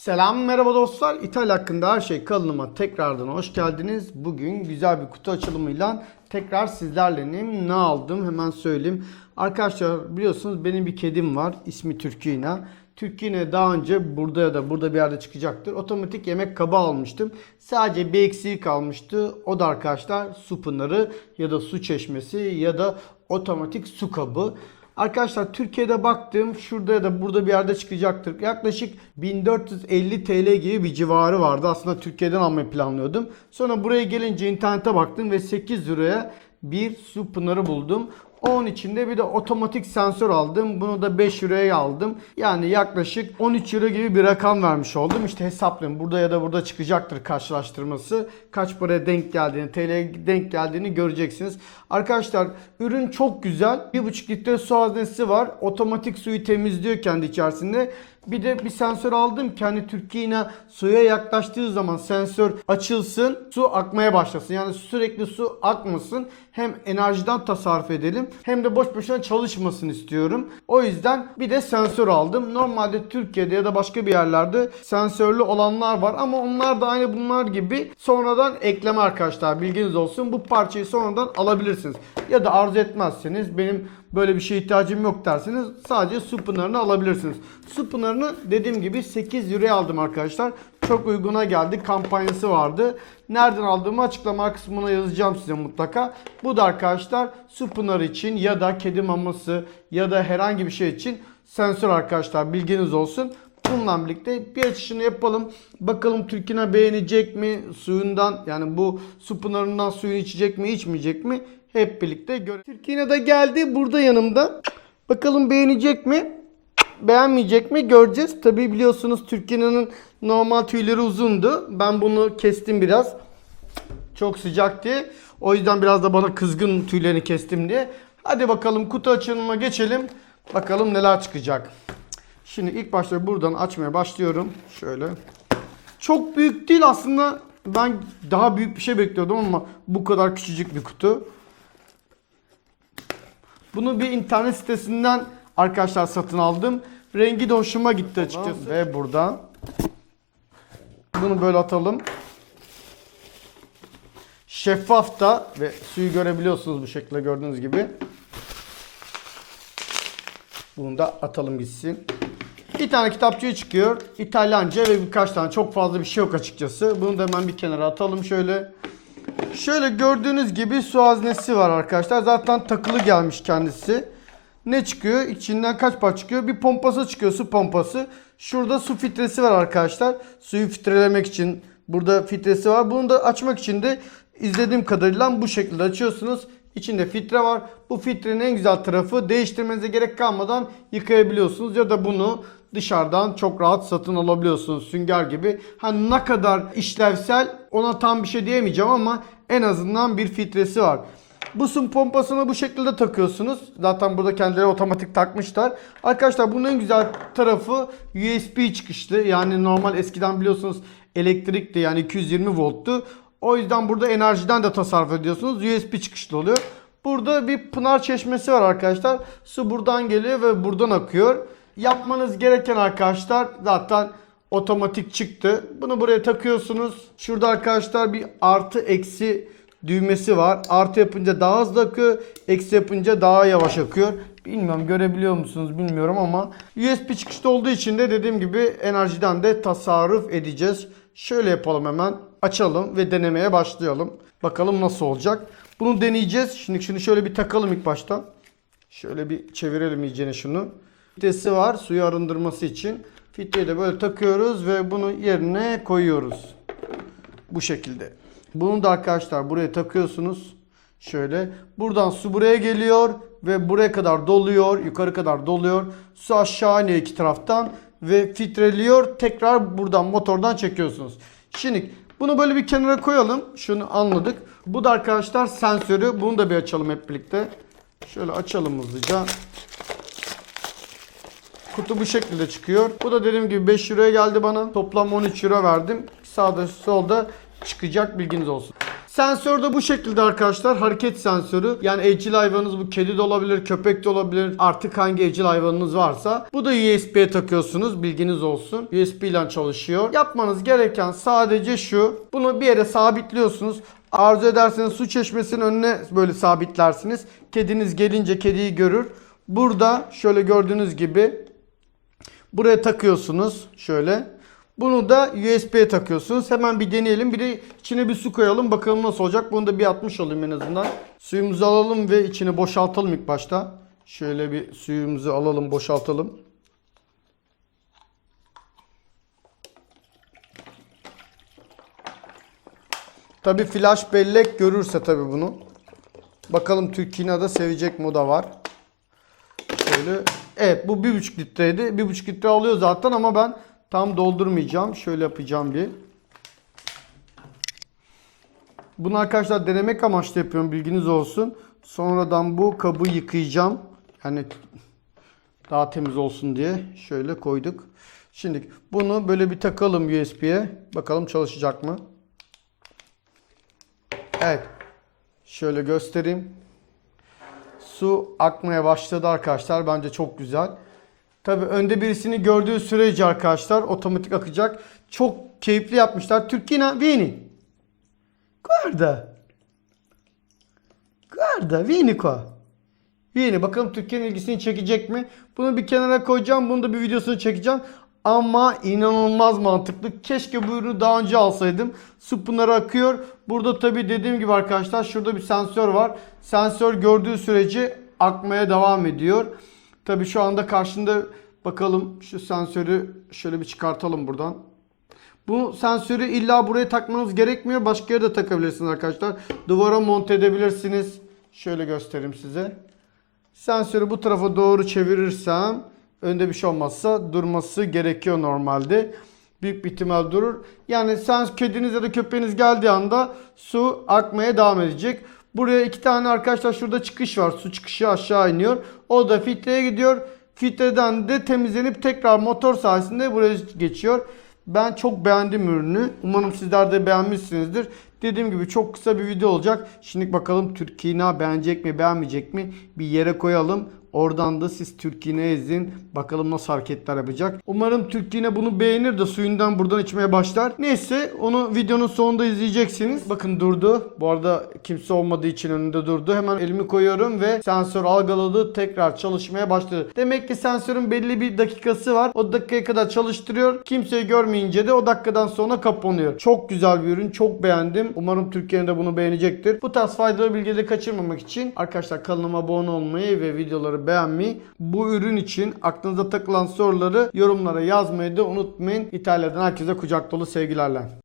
Selam merhaba dostlar. İtalya hakkında her şey kanalıma tekrardan hoş geldiniz. Bugün güzel bir kutu açılımıyla tekrar sizlerlenim. Ne aldım hemen söyleyeyim. Arkadaşlar biliyorsunuz benim bir kedim var. İsmi Türkina. Türkina daha önce burada ya da burada bir yerde çıkacaktır. Otomatik yemek kabı almıştım. Sadece bir eksiği kalmıştı. O da arkadaşlar su pınarı ya da su çeşmesi ya da otomatik su kabı. Arkadaşlar Türkiye'de baktım şurada ya da burada bir yerde çıkacaktır. Yaklaşık 1450 TL gibi bir civarı vardı. Aslında Türkiye'den almayı planlıyordum. Sonra buraya gelince internete baktım ve 8 liraya bir su pınarı buldum. Onun içinde bir de otomatik sensör aldım. Bunu da 5 euroya aldım. Yani yaklaşık 13 euro gibi bir rakam vermiş oldum. İşte hesaplayın. Burada ya da burada çıkacaktır karşılaştırması. Kaç paraya denk geldiğini, TL'ye denk geldiğini göreceksiniz. Arkadaşlar ürün çok güzel. 1,5 litre su haznesi var. Otomatik suyu temizliyor kendi içerisinde. Bir de bir sensör aldım ki hani Türkiye suya yaklaştığı zaman sensör açılsın, su akmaya başlasın. Yani sürekli su akmasın. Hem enerjiden tasarruf edelim hem de boş boşuna çalışmasın istiyorum. O yüzden bir de sensör aldım. Normalde Türkiye'de ya da başka bir yerlerde sensörlü olanlar var ama onlar da aynı bunlar gibi sonradan ekleme arkadaşlar. Bilginiz olsun. Bu parçayı sonradan alabilirsiniz. Ya da arzu etmezseniz benim böyle bir şeye ihtiyacım yok derseniz sadece su pınarını alabilirsiniz. Su pınarını dediğim gibi 8 euroya aldım arkadaşlar. Çok uyguna geldi. Kampanyası vardı. Nereden aldığımı açıklama kısmına yazacağım size mutlaka. Bu da arkadaşlar su pınarı için ya da kedi maması ya da herhangi bir şey için sensör arkadaşlar bilginiz olsun. Bununla birlikte bir açışını yapalım. Bakalım Türkine beğenecek mi? Suyundan yani bu su pınarından suyunu içecek mi içmeyecek mi? Hep birlikte görelim. Türkine de geldi burada yanımda. Bakalım beğenecek mi? Beğenmeyecek mi? Göreceğiz. Tabi biliyorsunuz Türkine'nin normal tüyleri uzundu. Ben bunu kestim biraz. Çok sıcak diye. O yüzden biraz da bana kızgın tüylerini kestim diye. Hadi bakalım kutu açılımına geçelim. Bakalım neler çıkacak. Şimdi ilk başta buradan açmaya başlıyorum. Şöyle. Çok büyük değil aslında. Ben daha büyük bir şey bekliyordum ama bu kadar küçücük bir kutu. Bunu bir internet sitesinden arkadaşlar satın aldım. Rengi de hoşuma gitti açıkçası. Ve buradan bunu böyle atalım. Şeffaf da ve suyu görebiliyorsunuz bu şekilde gördüğünüz gibi. Bunu da atalım gitsin. Bir tane kitapçığı çıkıyor. İtalyanca ve birkaç tane çok fazla bir şey yok açıkçası. Bunu da hemen bir kenara atalım şöyle. Şöyle gördüğünüz gibi su haznesi var arkadaşlar. Zaten takılı gelmiş kendisi. Ne çıkıyor? İçinden kaç parça çıkıyor? Bir pompası çıkıyor su pompası. Şurada su filtresi var arkadaşlar. Suyu filtrelemek için burada filtresi var. Bunu da açmak için de izlediğim kadarıyla bu şekilde açıyorsunuz. İçinde filtre var. Bu filtrenin en güzel tarafı değiştirmenize gerek kalmadan yıkayabiliyorsunuz. Ya da bunu dışarıdan çok rahat satın alabiliyorsunuz sünger gibi. Hani ne kadar işlevsel ona tam bir şey diyemeyeceğim ama en azından bir filtresi var. Bu su pompasını bu şekilde takıyorsunuz. Zaten burada kendileri otomatik takmışlar. Arkadaşlar bunun en güzel tarafı USB çıkışlı. Yani normal eskiden biliyorsunuz elektrikti yani 220 volttu. O yüzden burada enerjiden de tasarruf ediyorsunuz. USB çıkışlı oluyor. Burada bir pınar çeşmesi var arkadaşlar. Su buradan geliyor ve buradan akıyor. Yapmanız gereken arkadaşlar zaten otomatik çıktı. Bunu buraya takıyorsunuz. Şurada arkadaşlar bir artı eksi düğmesi var. Artı yapınca daha hızlı akıyor. Eksi yapınca daha yavaş akıyor. Bilmiyorum görebiliyor musunuz bilmiyorum ama USB çıkışta olduğu için de dediğim gibi enerjiden de tasarruf edeceğiz. Şöyle yapalım hemen. Açalım ve denemeye başlayalım. Bakalım nasıl olacak. Bunu deneyeceğiz. Şimdi şunu şöyle bir takalım ilk başta. Şöyle bir çevirelim iyicene şunu. Filtresi var suyu arındırması için. Filtreyi de böyle takıyoruz ve bunu yerine koyuyoruz. Bu şekilde. Bunu da arkadaşlar buraya takıyorsunuz. Şöyle. Buradan su buraya geliyor ve buraya kadar doluyor. Yukarı kadar doluyor. Su aşağı iniyor iki taraftan ve filtreliyor. Tekrar buradan motordan çekiyorsunuz. Şimdi bunu böyle bir kenara koyalım. Şunu anladık. Bu da arkadaşlar sensörü. Bunu da bir açalım hep birlikte. Şöyle açalım hızlıca. Kutu bu şekilde çıkıyor. Bu da dediğim gibi 5 euroya geldi bana. Toplam 13 euro verdim. Sağda solda çıkacak bilginiz olsun. Sensör de bu şekilde arkadaşlar. Hareket sensörü. Yani evcil hayvanınız bu kedi de olabilir, köpek de olabilir. Artık hangi evcil hayvanınız varsa. Bu da USB'ye takıyorsunuz. Bilginiz olsun. USB ile çalışıyor. Yapmanız gereken sadece şu. Bunu bir yere sabitliyorsunuz. Arzu ederseniz su çeşmesinin önüne böyle sabitlersiniz. Kediniz gelince kediyi görür. Burada şöyle gördüğünüz gibi buraya takıyorsunuz. Şöyle. Bunu da USB'ye takıyorsunuz. Hemen bir deneyelim. Bir de içine bir su koyalım. Bakalım nasıl olacak. Bunu da bir atmış olayım en azından. Suyumuzu alalım ve içine boşaltalım ilk başta. Şöyle bir suyumuzu alalım, boşaltalım. Tabi flash bellek görürse tabi bunu. Bakalım Türkiye'de sevecek mi o da var. Şöyle evet bu 1.5 litreydi. 1.5 litre alıyor zaten ama ben tam doldurmayacağım. Şöyle yapacağım bir. Bunu arkadaşlar denemek amaçlı yapıyorum bilginiz olsun. Sonradan bu kabı yıkayacağım. Yani daha temiz olsun diye şöyle koyduk. Şimdi bunu böyle bir takalım USB'ye. Bakalım çalışacak mı? Evet. Şöyle göstereyim. Su akmaya başladı arkadaşlar. Bence çok güzel. Tabi önde birisini gördüğü sürece arkadaşlar otomatik akacak. Çok keyifli yapmışlar. Türkina Vini. Guarda. Guarda Vini ko. Vini bakalım Türkiye'nin ilgisini çekecek mi? Bunu bir kenara koyacağım. Bunu da bir videosunu çekeceğim. Ama inanılmaz mantıklı. Keşke bu ürünü daha önce alsaydım. Su pınarı akıyor. Burada tabi dediğim gibi arkadaşlar şurada bir sensör var. Sensör gördüğü sürece akmaya devam ediyor. Tabi şu anda karşında bakalım şu sensörü şöyle bir çıkartalım buradan. Bu sensörü illa buraya takmanız gerekmiyor. Başka yere de takabilirsiniz arkadaşlar. Duvara monte edebilirsiniz. Şöyle göstereyim size. Sensörü bu tarafa doğru çevirirsem önde bir şey olmazsa durması gerekiyor normalde. Büyük bir ihtimal durur. Yani sen kediniz ya da köpeğiniz geldiği anda su akmaya devam edecek. Buraya iki tane arkadaşlar şurada çıkış var. Su çıkışı aşağı iniyor. O da filtreye gidiyor. Filtreden de temizlenip tekrar motor sayesinde buraya geçiyor. Ben çok beğendim ürünü. Umarım sizler de beğenmişsinizdir. Dediğim gibi çok kısa bir video olacak. Şimdi bakalım Türkiye'na beğenecek mi beğenmeyecek mi bir yere koyalım. Oradan da siz Türkiye'ne izin. Bakalım nasıl hareketler yapacak. Umarım Türkiye'ne bunu beğenir de suyundan buradan içmeye başlar. Neyse onu videonun sonunda izleyeceksiniz. Bakın durdu. Bu arada kimse olmadığı için önünde durdu. Hemen elimi koyuyorum ve sensör algıladı. Tekrar çalışmaya başladı. Demek ki sensörün belli bir dakikası var. O dakikaya kadar çalıştırıyor. Kimseyi görmeyince de o dakikadan sonra kapanıyor. Çok güzel bir ürün. Çok beğendim. Umarım Türkiye'nin de bunu beğenecektir. Bu tarz faydalı bilgileri kaçırmamak için arkadaşlar kanalıma abone olmayı ve beğenmeyi, bu ürün için aklınıza takılan soruları yorumlara yazmayı da unutmayın. İtalya'dan herkese kucak dolu sevgilerle.